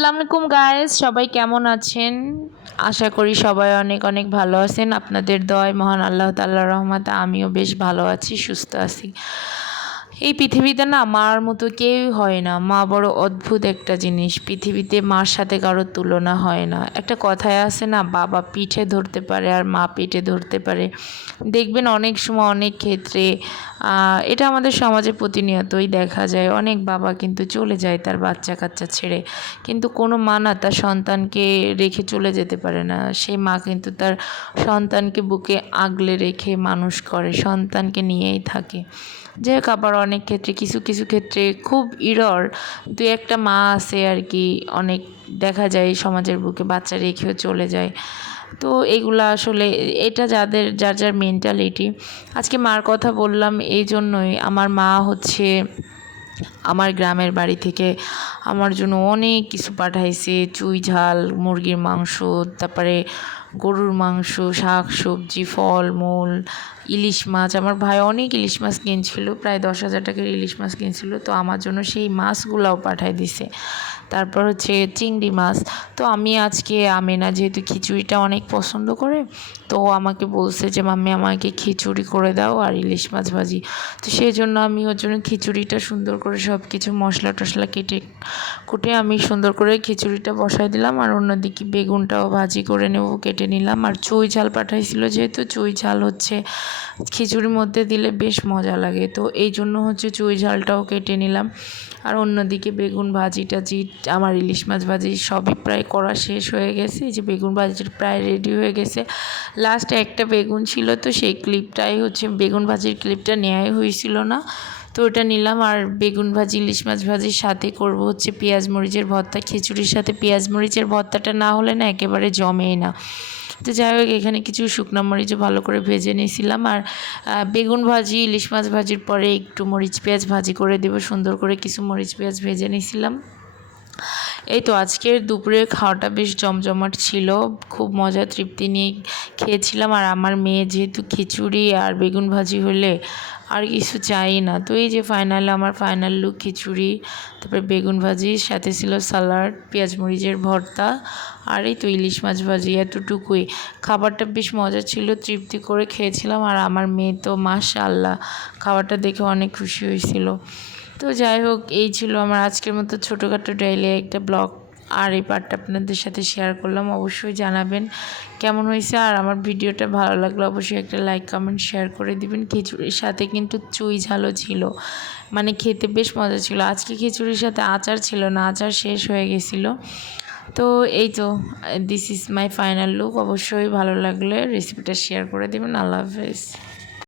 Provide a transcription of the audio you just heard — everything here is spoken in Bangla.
আসসালামু আলাইকুম গায়েস সবাই কেমন আছেন? আশা করি সবাই অনেক অনেক ভালো আছেন। আপনাদের দয় মহান আল্লাহ তাল্লাহ রহমতে আমিও বেশ ভালো আছি, সুস্থ আছি। এই পৃথিবীতে না মার মতো কেউই হয় না। মা বড় অদ্ভুত একটা জিনিস। পৃথিবীতে মার সাথে কারোর তুলনা হয় না। একটা কথায় আছে না, বাবা পিঠে ধরতে পারে আর মা পেটে ধরতে পারে। দেখবেন অনেক সময় অনেক ক্ষেত্রে এটা আমাদের সমাজে প্রতিনিয়তই দেখা যায়। অনেক বাবা কিন্তু চলে যায় তার বাচ্চা কাচ্চা ছেড়ে। কিন্তু কোনো মা না তার সন্তানকে রেখে চলে যেতে পারে না। সেই মা কিন্তু তার সন্তানকে বুকে আগলে রেখে মানুষ করে, সন্তানকে নিয়েই থাকে। যে হোক, আবার অনেক ক্ষেত্রে, কিছু কিছু ক্ষেত্রে খুব ইরর। দু একটা মা আছে আর কি অনেক দেখা যায় সমাজের বুকে, বাচ্চা রেখেও চলে যায়। তো এগুলো আসলে, এটা যাদের, যার যার মেন্টালিটি আজকে মার কথা বললাম এই জন্যই, আমার মা হচ্ছে আমার গ্রামের বাড়ি থেকে আমার জন্য অনেক কিছু পাঠাইছে, চুই ঝাল, মুরগির মাংস, তারপরে গরুর মাংস, শাক, সবজি, ফল, মূল, ইলিশ মাছ। আমার ভাই অনেক ইলিশ মাছ কিনছিল, প্রায় দশ হাজার টাকার ইলিশ মাছ কিনছিল। তো আমার জন্য সেই মাছগুলাও পাঠাই দিছে। তারপর হচ্ছে চিংড়ি মাছ। তো আমি আজকে আমেনা যেহেতু খিচুড়িটা অনেক পছন্দ করে, তো আমাকে বলছে যে, মাম্মি, আমাকে খিচুড়ি করে দাও আর ইলিশ মাছ ভাজি। তো সেই জন্য আমি ওর জন্য খিচুড়িটা সুন্দর করে সব কিছু মশলা টশলা কেটে, কুটে আমি সুন্দর করে খিচুড়িটা বসাই দিলাম। আর অন্যদিকে বেগুনটাও ভাজি করে নেব, কেটে নিলাম। আর চুই ঝাল পাঠাইছিল যেহেতু, চুই ঝাল হচ্ছে খিচুড়ির মধ্যে দিলে বেশ মজা লাগে। তো এই জন্য হচ্ছে চুই ঝালটাও কেটে নিলাম। আর অন্যদিকে বেগুন ভাজি টাজি, আমার ইলিশ মাছ ভাজি সবই প্রায় করা শেষ হয়ে গেছে। যে বেগুন ভাজিটা প্রায় রেডি হয়ে গেছে। লাস্টে একটা বেগুন ছিল, তো সেই ক্লিপটাই হচ্ছে, বেগুন ভাজির ক্লিপটা নেওয়াই হয়েছিল না। তো ওটা নিলাম। আর বেগুন ভাজি, ইলিশ মাছ ভাজির সাথে করব হচ্ছে পেঁয়াজ মরিচের ভর্তা, খিচুড়ির সাথে পেঁয়াজ মরিচের ভর্তাটা না হলে না একেবারে জমেই না। তো যাই হোক, এখানে কিছু শুকনো মরিচও ভালো করে ভেজে নিয়েছিলাম। আর বেগুন ভাজি, ইলিশ মাছ ভাজির পরে একটু মরিচ পেঁয়াজ ভাজি করে দেবো। সুন্দর করে কিছু মরিচ পেঁয়াজ ভেজে নিয়েছিলাম। এই তো আজকের দুপুরের খাওয়াটা বেশ জমজমাট ছিল। খুব মজা তৃপ্তি নিয়ে খেয়েছিলাম। আর আমার মেয়ে যেহেতু খিচুড়ি আর বেগুন ভাজি হলে আর কিছু চাই না। তো এই যে ফাইনাল আমার ফাইনাল লুক খিচুড়ি, তারপরে বেগুন ভাজি, সাথে ছিল সালাড পেঁয়াজ মরিচের ভর্তা আর এই তো ইলিশ মাছ ভাজি এতটুকুই। খাবারটা বেশ মজা ছিল, তৃপ্তি করে খেয়েছিলাম। আর আমার মেয়ে তো মাশাল্লাহ খাবারটা দেখে অনেক খুশি হয়েছিল। তো যাই হোক, এই ছিল আমার আজকের মতো ছোটোখাটো ডেইলি একটা ব্লগ আর এই পার্টটা আপনাদের সাথে শেয়ার করলাম। অবশ্যই জানাবেন কেমন হয়েছে আর আমার ভিডিওটা ভালো লাগল অবশ্যই একটা লাইক কমেন্ট শেয়ার করে দিবেন। খিচুড়ির সাথে কিন্তু চুই ঝালও ছিল। মানে খেতে বেশ মজা ছিল। আজকে খিচুড়ির সাথে আচার ছিল না, আচার শেষ হয়ে গেছিল। তো এই তো this is my final look অবশ্যই ভালো লাগলে রেসিপিটা শেয়ার করে দেবেন। আল্লাহ হাফেজ।